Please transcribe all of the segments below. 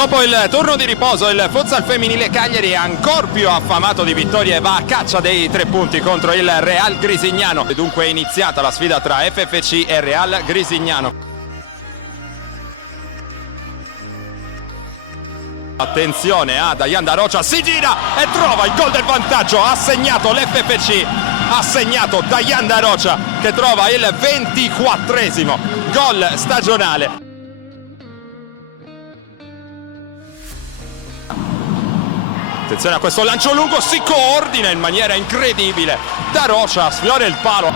Dopo il turno di riposo il futsal femminile Cagliari è ancora più affamato di vittorie e va a caccia dei 3 punti contro il Real Grisignano. E dunque è iniziata la sfida tra FFC e Real Grisignano. Attenzione a Dayan Da Rocha, si gira e trova il gol del vantaggio, ha segnato l'FFC, ha segnato Dayan Da Rocha che trova il 24esimo gol stagionale. Attenzione a questo lancio lungo, si coordina in maniera incredibile. Da Rocha sfiora il palo.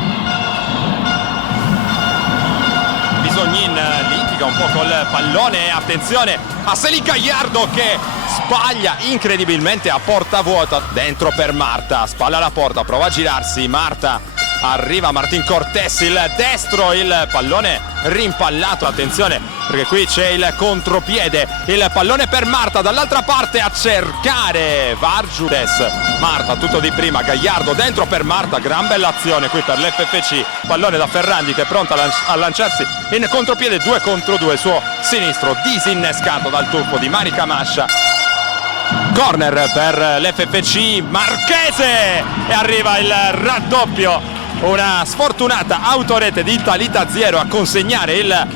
Bisognin litiga un po' col pallone. Attenzione a Célie Gaillardo che sbaglia incredibilmente a porta vuota. Dentro per Marta, spalla alla porta, prova a girarsi. Marta. Arriva Martín Cortés, il destro, il pallone rimpallato, attenzione perché qui c'è il contropiede, il pallone per Marta, dall'altra parte a cercare Vargiudes, Marta tutto di prima, Gaillardo dentro per Marta, gran bella azione qui per l'FFC, pallone da Ferrandi che è pronta a lanciarsi in contropiede 2 contro 2, il suo sinistro disinnescato dal tuffo di Marica Mascia. Corner per l'FFC, Marchese e arriva il raddoppio. Una sfortunata autorete di Talita Ziero a consegnare il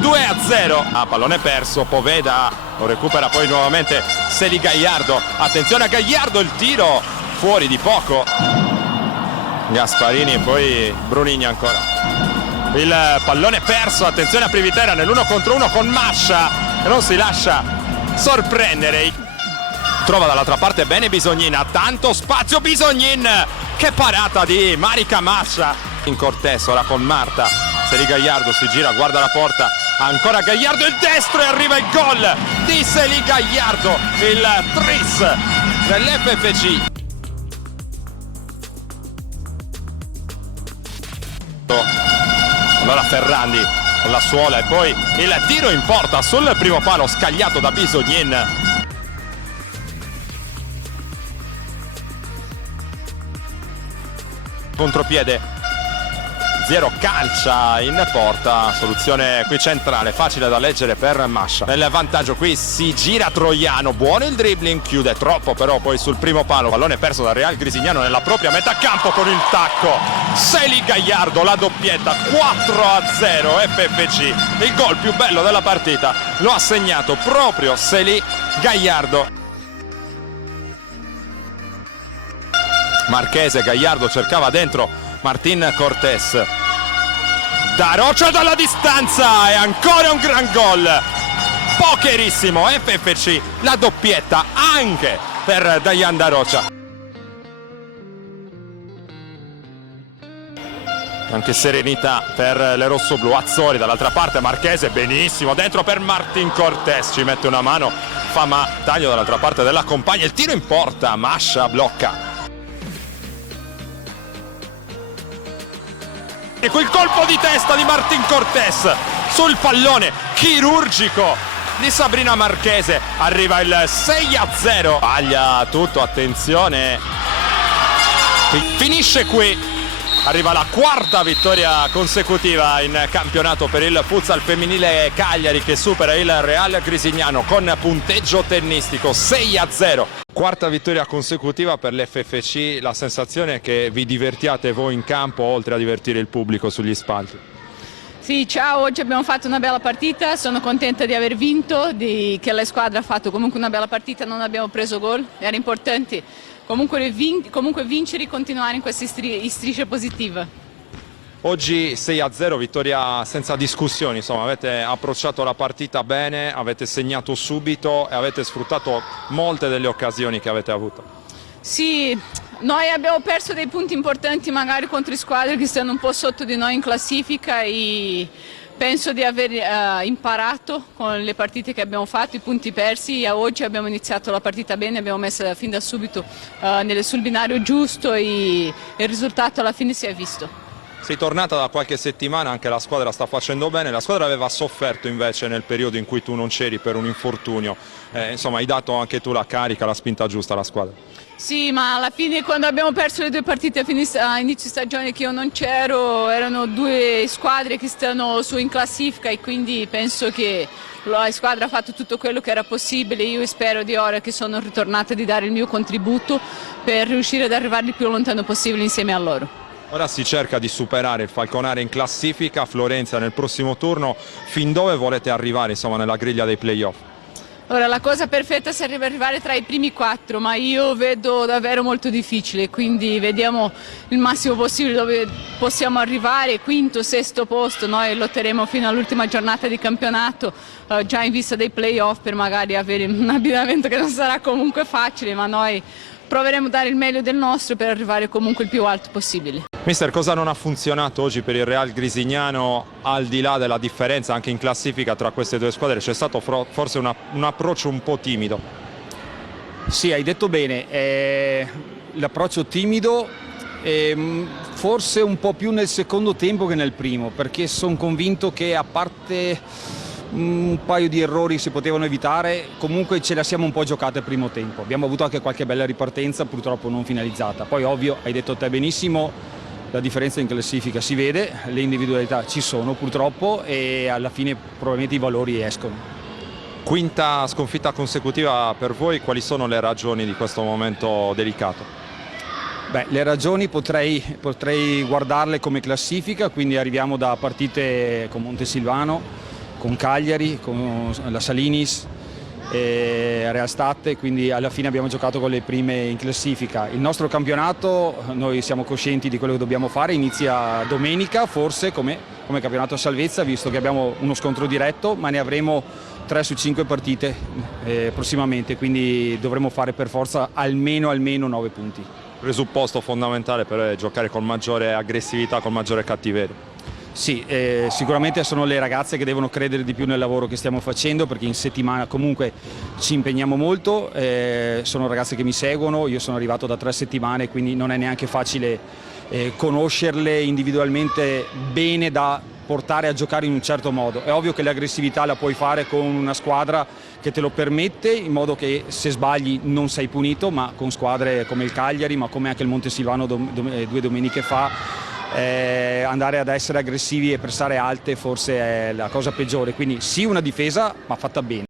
2-0. Pallone perso, Poveda lo recupera poi nuovamente Célie Gaillardo. Attenzione a Gaillardo, il tiro fuori di poco. Gasparini e poi Brunigna ancora. Il pallone perso, attenzione a Privitera nell'1 contro 1 con Mascia che non si lascia sorprendere. Trova dall'altra parte bene Bisognin, ha tanto spazio Bisognin, che parata di Marica Mascia. In Cortés ora con Marta, Célie Gaillardo si gira, guarda la porta, ancora Gaillardo il destro e arriva il gol di Célie Gaillardo, il tris dell'FFC. Allora Ferrandi con la suola e poi il tiro in porta sul primo palo scagliato da Bisognin. Contropiede, Ziero calcia in porta, soluzione qui centrale, facile da leggere per Mascia. Nel vantaggio qui si gira Troiano, buono il dribbling, chiude troppo però poi sul primo palo, pallone perso dal Real Grisignano nella propria metà campo con il tacco. Célie Gaillardo, la doppietta, 4-0 FFC, il gol più bello della partita lo ha segnato proprio Célie Gaillardo. Marchese, Gaillardo cercava dentro Martín Cortés. Da Rocha dalla distanza e ancora un gran gol. Pokerissimo FFC, la doppietta anche per Dayan Da Rocha. Anche serenità per le rossoblu. Azzori dall'altra parte, Marchese benissimo dentro per Martín Cortés, ci mette una mano, fa ma taglio dall'altra parte della compagna, il tiro in porta, Mascia blocca. E quel colpo di testa di Martín Cortés sul pallone chirurgico di Sabrina Marchese, arriva il 6-0, sbaglia tutto, attenzione, finisce qui, arriva la quarta vittoria consecutiva in campionato per il futsal femminile Cagliari che supera il Real Grisignano con punteggio tennistico 6-0. Quarta vittoria consecutiva per l'FFC, la sensazione è che vi divertiate voi in campo oltre a divertire il pubblico sugli spalti. Sì, ciao, oggi abbiamo fatto una bella partita, sono contenta di aver vinto, che la squadra ha fatto comunque una bella partita, non abbiamo preso gol, era importante comunque vincere e continuare in questa striscia positiva. Oggi 6-0, vittoria senza discussioni, insomma avete approcciato la partita bene, avete segnato subito e avete sfruttato molte delle occasioni che avete avuto. Sì, noi abbiamo perso dei punti importanti magari contro squadre che stanno un po' sotto di noi in classifica e penso di aver imparato con le partite che abbiamo fatto, i punti persi, e oggi abbiamo iniziato la partita bene, abbiamo messo fin da subito sul binario giusto e il risultato alla fine si è visto. Sei tornata da qualche settimana, anche la squadra sta facendo bene, la squadra aveva sofferto invece nel periodo in cui tu non c'eri per un infortunio, insomma hai dato anche tu la carica, la spinta giusta alla squadra. Sì, ma alla fine quando abbiamo perso le due partite a inizio stagione che io non c'ero, erano due squadre che stanno su in classifica e quindi penso che la squadra ha fatto tutto quello che era possibile. Io spero di ora che sono ritornata di dare il mio contributo per riuscire ad arrivare il più lontano possibile insieme a loro. Ora si cerca di superare il Falconare in classifica, Florenza nel prossimo turno, fin dove volete arrivare insomma, nella griglia dei playoff? Ora, la cosa perfetta sarebbe arrivare tra i primi 4, ma io vedo davvero molto difficile, quindi vediamo il massimo possibile dove possiamo arrivare, quinto, sesto posto, noi lotteremo fino all'ultima giornata di campionato, già in vista dei playoff per magari avere un abbinamento che non sarà comunque facile, ma noi proveremo a dare il meglio del nostro per arrivare comunque il più alto possibile. Mister, cosa non ha funzionato oggi per il Real Grisignano, al di là della differenza anche in classifica tra queste due squadre? C'è stato forse un approccio un po' timido? Sì, hai detto bene, l'approccio timido, forse un po' più nel secondo tempo che nel primo, perché sono convinto che a parte un paio di errori si potevano evitare, comunque ce la siamo un po' giocate al primo tempo. Abbiamo avuto anche qualche bella ripartenza, purtroppo non finalizzata. Poi ovvio, hai detto te benissimo, la differenza in classifica si vede, le individualità ci sono purtroppo e alla fine probabilmente i valori escono. Quinta sconfitta consecutiva per voi, quali sono le ragioni di questo momento delicato? Beh, le ragioni potrei guardarle come classifica, quindi arriviamo da partite con Montesilvano, con Cagliari, con la Salinis, Real State, quindi alla fine abbiamo giocato con le prime in classifica. Il nostro campionato, noi siamo coscienti di quello che dobbiamo fare, inizia domenica forse come campionato a salvezza, visto che abbiamo uno scontro diretto, ma ne avremo 3 su 5 partite prossimamente, quindi dovremo fare per forza almeno 9 punti. Presupposto fondamentale però è giocare con maggiore aggressività, con maggiore cattiveria. Sì, sicuramente sono le ragazze che devono credere di più nel lavoro che stiamo facendo, perché in settimana comunque ci impegniamo molto, sono ragazze che mi seguono, io sono arrivato da 3 settimane, quindi non è neanche facile conoscerle individualmente bene da portare a giocare in un certo modo. È ovvio che l'aggressività la puoi fare con una squadra che te lo permette, in modo che se sbagli non sei punito, ma con squadre come il Cagliari, ma come anche il Montesilvano 2 domeniche fa, andare ad essere aggressivi e pressare alte forse è la cosa peggiore, quindi sì una difesa ma fatta bene.